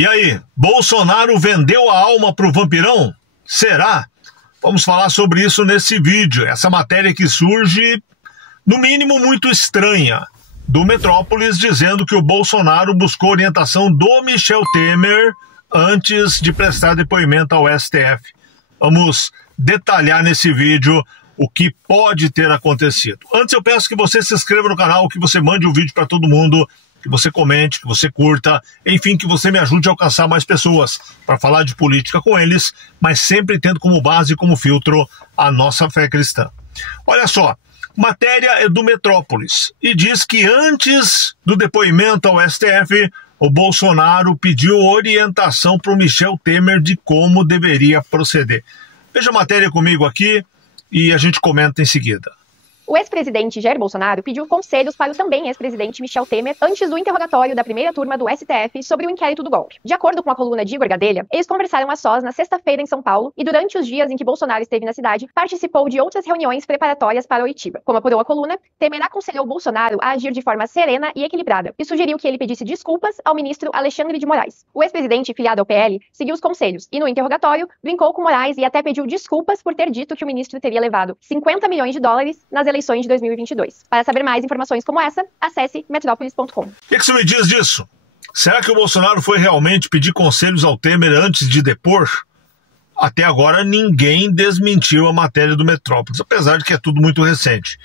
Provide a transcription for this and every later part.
E aí, Bolsonaro vendeu a alma pro vampirão? Será? Vamos falar sobre isso nesse vídeo. Essa matéria que surge, no mínimo, muito estranha, do Metrópolis, dizendo que o Bolsonaro buscou orientação do Michel Temer antes de prestar depoimento ao STF. Vamos detalhar nesse vídeo o que pode ter acontecido. Antes eu peço que você se inscreva no canal, que você mande o vídeo para todo mundo, que você comente, que você curta, enfim, que você me ajude a alcançar mais pessoas para falar de política com eles, mas sempre tendo como base, como filtro, a nossa fé cristã. Olha só, matéria é do Metrópolis e diz que antes do depoimento ao STF, o Bolsonaro pediu orientação para o Michel Temer de como deveria proceder. Veja a matéria comigo aqui e a gente comenta em seguida. O ex-presidente Jair Bolsonaro pediu conselhos para o também ex-presidente Michel Temer antes do interrogatório da primeira turma do STF sobre o inquérito do golpe. De acordo com a coluna de Igor Gadelha, eles conversaram a sós na sexta-feira em São Paulo e durante os dias em que Bolsonaro esteve na cidade, participou de outras reuniões preparatórias para Oitiba. Como apurou a coluna, Temer aconselhou Bolsonaro a agir de forma serena e equilibrada e sugeriu que ele pedisse desculpas ao ministro Alexandre de Moraes. O ex-presidente, filiado ao PL, seguiu os conselhos e no interrogatório brincou com Moraes e até pediu desculpas por ter dito que o ministro teria levado 50 milhões de dólares nas eleições de 2022. Para saber mais informações como essa, acesse metrópolis.com. O que você me diz disso? Será que o Bolsonaro foi realmente pedir conselhos ao Temer antes de depor? Até agora ninguém desmentiu a matéria do Metrópolis, apesar de que é tudo muito recente.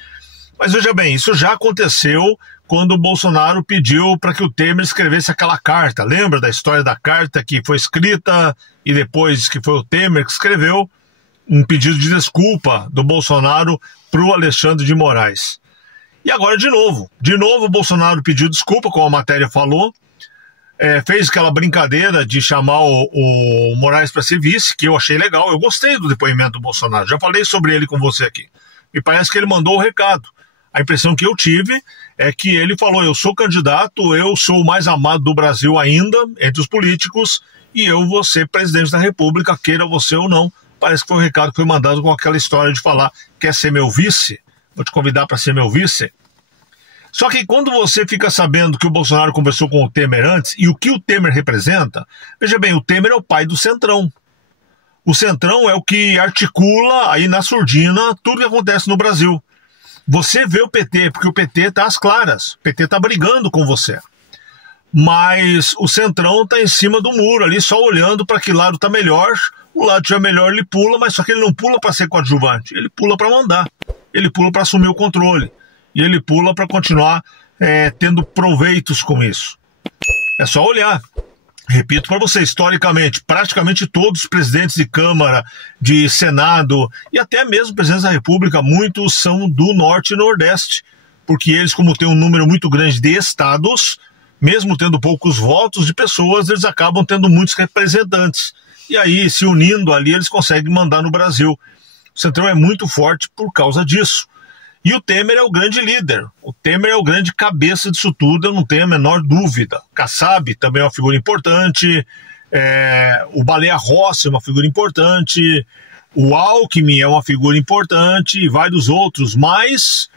Mas veja bem, isso já aconteceu quando o Bolsonaro pediu para que o Temer escrevesse aquela carta. Lembra da história da carta que foi escrita e depois que foi o Temer que escreveu? Um pedido de desculpa do Bolsonaro para o Alexandre de Moraes. E agora de novo o Bolsonaro pediu desculpa, como a matéria falou, fez aquela brincadeira de chamar o Moraes para ser vice, que eu achei legal, eu gostei do depoimento do Bolsonaro, já falei sobre ele com você aqui. Me parece que ele mandou o recado. A impressão que eu tive é que ele falou, eu sou candidato, eu sou o mais amado do Brasil ainda, entre os políticos, e eu vou ser presidente da República, queira você ou não. Parece que foi o recado que foi mandado com aquela história de falar, quer ser meu vice? Vou te convidar para ser meu vice. Só que quando você fica sabendo que o Bolsonaro conversou com o Temer antes, e o que o Temer representa, veja bem, o Temer é o pai do Centrão. O Centrão é o que articula aí na surdina tudo que acontece no Brasil. Você vê o PT, porque o PT está às claras, o PT está brigando com você. Mas o Centrão está em cima do muro ali, só olhando para que lado está melhor. O lado que é melhor ele pula, mas só que ele não pula para ser coadjuvante, ele pula para mandar, ele pula para assumir o controle, e ele pula para continuar tendo proveitos com isso. É só olhar. Repito para você, historicamente, praticamente todos os presidentes de Câmara, de Senado e até mesmo presidentes da República, muitos são do Norte e Nordeste, porque eles, como têm um número muito grande de estados, mesmo tendo poucos votos de pessoas, eles acabam tendo muitos representantes. E aí, se unindo ali, eles conseguem mandar no Brasil. O Centrão é muito forte por causa disso. E o Temer é o grande líder. O Temer é o grande cabeça disso tudo, eu não tenho a menor dúvida. Kassab também é uma figura importante, o Baleia Rossi é uma figura importante, o Alckmin é uma figura importante e vários outros. Mas,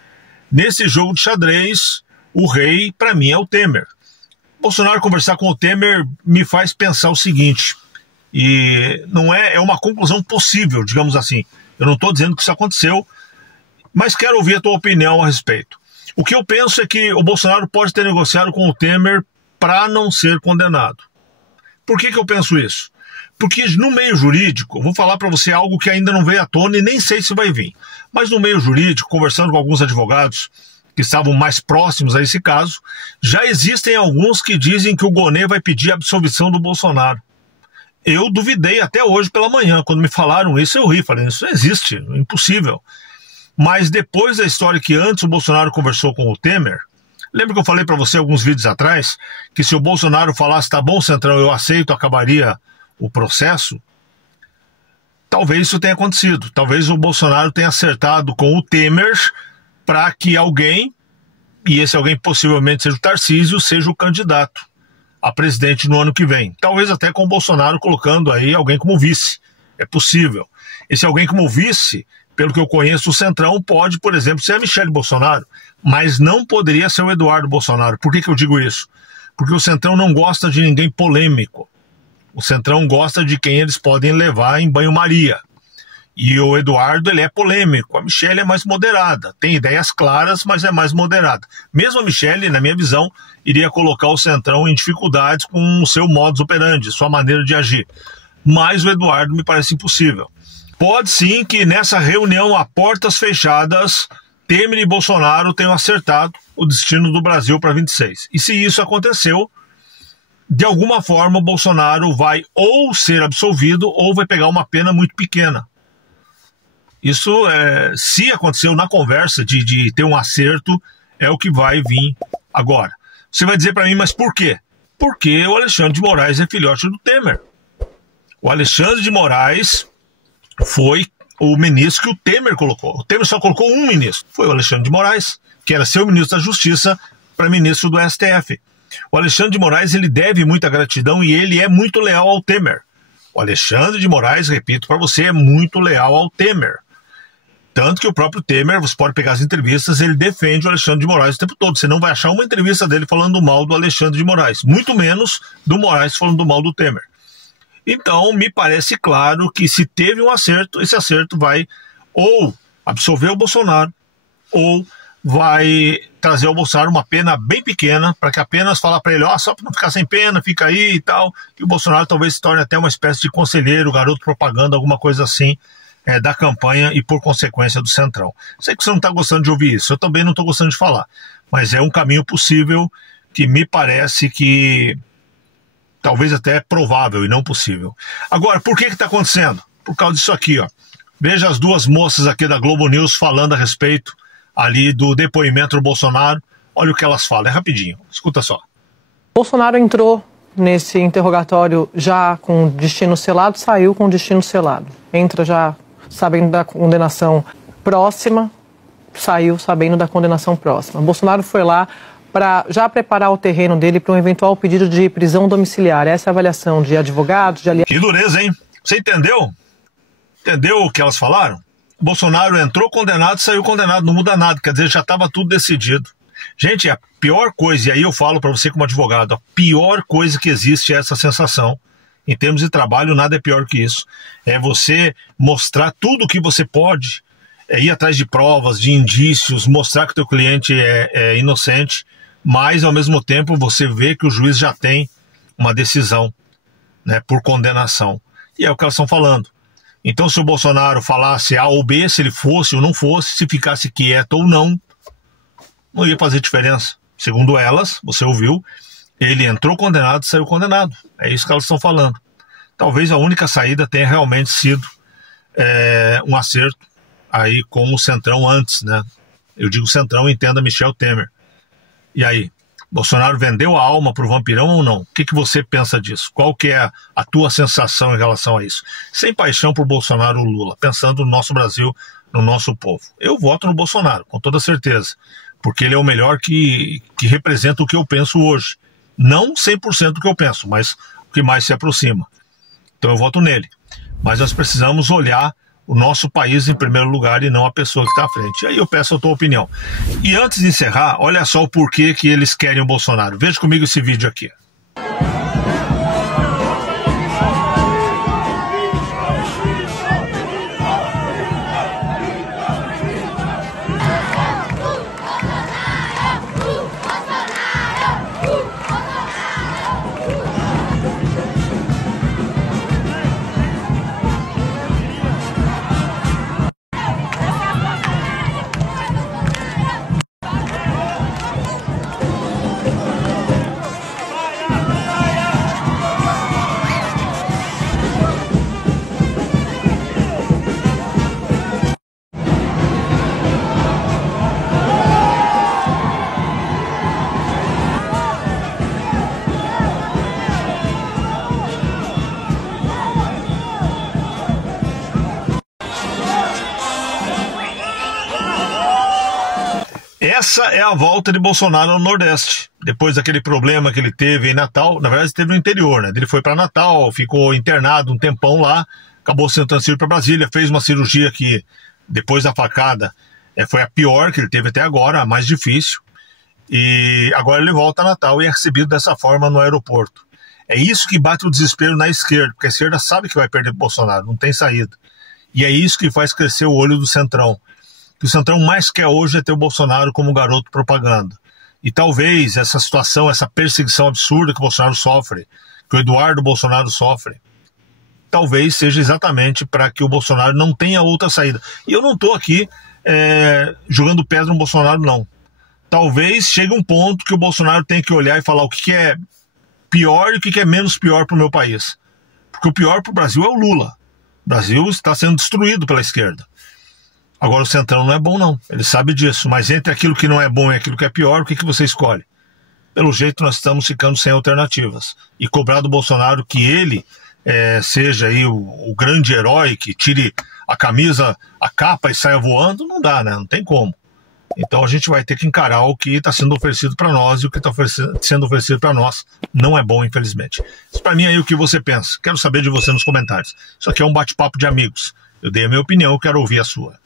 nesse jogo de xadrez, o rei, para mim, é o Temer. Bolsonaro conversar com o Temer me faz pensar o seguinte... E não é uma conclusão possível, digamos assim. Eu não estou dizendo que isso aconteceu, mas quero ouvir a tua opinião a respeito. O que eu penso é que o Bolsonaro pode ter negociado com o Temer para não ser condenado. Por que eu penso isso? Porque no meio jurídico, vou falar para você algo que ainda não veio à tona e nem sei se vai vir, mas no meio jurídico, conversando com alguns advogados que estavam mais próximos a esse caso, já existem alguns que dizem que o Gonê vai pedir a absolvição do Bolsonaro. Eu duvidei até hoje pela manhã, quando me falaram isso eu ri, falei, isso não existe, é impossível. Mas depois da história que antes o Bolsonaro conversou com o Temer, lembra que eu falei para você alguns vídeos atrás, que se o Bolsonaro falasse, tá bom, Centrão, eu aceito, acabaria o processo? Talvez isso tenha acontecido, talvez o Bolsonaro tenha acertado com o Temer para que alguém, e esse alguém possivelmente seja o Tarcísio, seja o candidato a presidente no ano que vem. Talvez até com o Bolsonaro colocando aí alguém como vice. É possível. Esse alguém como vice, pelo que eu conheço, o Centrão pode, por exemplo, ser a Michele Bolsonaro, mas não poderia ser o Eduardo Bolsonaro. Por que eu digo isso? Porque o Centrão não gosta de ninguém polêmico. O Centrão gosta de quem eles podem levar em banho-maria. E o Eduardo, ele é polêmico. A Michelle é mais moderada. Tem ideias claras, mas é mais moderada. Mesmo a Michelle, na minha visão, iria colocar o Centrão em dificuldades com o seu modus operandi, sua maneira de agir. Mas o Eduardo me parece impossível. Pode sim que nessa reunião a portas fechadas, Temer e Bolsonaro tenham acertado o destino do Brasil para 26. E se isso aconteceu, de alguma forma o Bolsonaro vai ou ser absolvido ou vai pegar uma pena muito pequena. Isso, se aconteceu na conversa de ter um acerto, é o que vai vir agora. Você vai dizer para mim, mas por quê? Porque o Alexandre de Moraes é filhote do Temer. O Alexandre de Moraes foi o ministro que o Temer colocou. O Temer só colocou um ministro. Foi o Alexandre de Moraes, que era seu ministro da Justiça, para ministro do STF. O Alexandre de Moraes, ele deve muita gratidão e ele é muito leal ao Temer. O Alexandre de Moraes, repito para você, é muito leal ao Temer. Tanto que o próprio Temer, você pode pegar as entrevistas, ele defende o Alexandre de Moraes o tempo todo. Você não vai achar uma entrevista dele falando mal do Alexandre de Moraes. Muito menos do Moraes falando mal do Temer. Então, me parece claro que se teve um acerto, esse acerto vai ou absolver o Bolsonaro, ou vai trazer ao Bolsonaro uma pena bem pequena, para que apenas falar para ele, só para não ficar sem pena, fica aí e tal, e o Bolsonaro talvez se torne até uma espécie de conselheiro, garoto propaganda, alguma coisa assim, da campanha e por consequência do Centrão. Sei que você não está gostando de ouvir isso, eu também não estou gostando de falar, mas é um caminho possível que me parece que talvez até é provável e não possível. Agora, por que está acontecendo? Por causa disso aqui, ó. Veja as duas moças aqui da Globo News falando a respeito ali do depoimento do Bolsonaro. Olha o que elas falam, é rapidinho, escuta só. Bolsonaro entrou nesse interrogatório já com destino selado, saiu com destino selado. Entra já sabendo da condenação próxima, saiu sabendo da condenação próxima. Bolsonaro foi lá para já preparar o terreno dele para um eventual pedido de prisão domiciliar. Essa é a avaliação de advogados, de aliados. Que dureza, hein? Você entendeu? Entendeu o que elas falaram? O Bolsonaro entrou condenado, saiu condenado, não muda nada, quer dizer, já estava tudo decidido. Gente, a pior coisa, e aí eu falo para você como advogado, a pior coisa que existe é essa sensação. Em termos de trabalho, nada é pior que isso. É você mostrar tudo o que você pode, ir atrás de provas, de indícios, mostrar que o teu cliente é inocente, mas ao mesmo tempo você vê que o juiz já tem uma decisão, né, por condenação. E é o que elas estão falando. Então, se o Bolsonaro falasse A ou B, se ele fosse ou não fosse, se ficasse quieto ou não ia fazer diferença. Segundo elas, você ouviu, ele entrou condenado, saiu condenado. É isso que elas estão falando. Talvez a única saída tenha realmente sido um acerto aí com o Centrão antes, né? Eu digo Centrão, entenda Michel Temer. E aí, Bolsonaro vendeu a alma pro vampirão ou não? O que você pensa disso? Qual que é a tua sensação em relação a isso? Sem paixão por Bolsonaro ou Lula, pensando no nosso Brasil, no nosso povo. Eu voto no Bolsonaro, com toda certeza, porque ele é o melhor que representa o que eu penso hoje. Não 100% do que eu penso, mas o que mais se aproxima. Então eu voto nele. Mas nós precisamos olhar o nosso país em primeiro lugar e não a pessoa que está à frente. E aí eu peço a tua opinião. E antes de encerrar, olha só o porquê que eles querem o Bolsonaro. Veja comigo esse vídeo aqui. Essa é a volta de Bolsonaro ao Nordeste. Depois daquele problema que ele teve em Natal, na verdade esteve no interior, né? Ele foi para Natal, ficou internado um tempão lá, acabou sendo transferido para Brasília, fez uma cirurgia que, depois da facada, foi a pior que ele teve até agora, a mais difícil. E agora ele volta a Natal e é recebido dessa forma no aeroporto. É isso que bate o desespero na esquerda, porque a esquerda sabe que vai perder o Bolsonaro, não tem saída. E é isso que faz crescer o olho do Centrão. O que o Centrão mais quer hoje é ter o Bolsonaro como garoto propaganda. E talvez essa situação, essa perseguição absurda que o Bolsonaro sofre, que o Eduardo Bolsonaro sofre, talvez seja exatamente para que o Bolsonaro não tenha outra saída. E eu não estou aqui jogando pedra no Bolsonaro, não. Talvez chegue um ponto que o Bolsonaro tem que olhar e falar o que é pior e o que é menos pior para o meu país. Porque o pior para o Brasil é o Lula. O Brasil está sendo destruído pela esquerda. Agora o Centrão não é bom, não. Ele sabe disso. Mas entre aquilo que não é bom e aquilo que é pior, o que você escolhe? Pelo jeito nós estamos ficando sem alternativas. E cobrar do Bolsonaro que ele seja aí o grande herói que tire a camisa, a capa e saia voando, não dá, né? Não tem como. Então a gente vai ter que encarar o que está sendo oferecido para nós, e o que está sendo oferecido para nós não é bom, infelizmente. Isso para mim é aí o que você pensa. Quero saber de você nos comentários. Isso aqui é um bate-papo de amigos. Eu dei a minha opinião, eu quero ouvir a sua.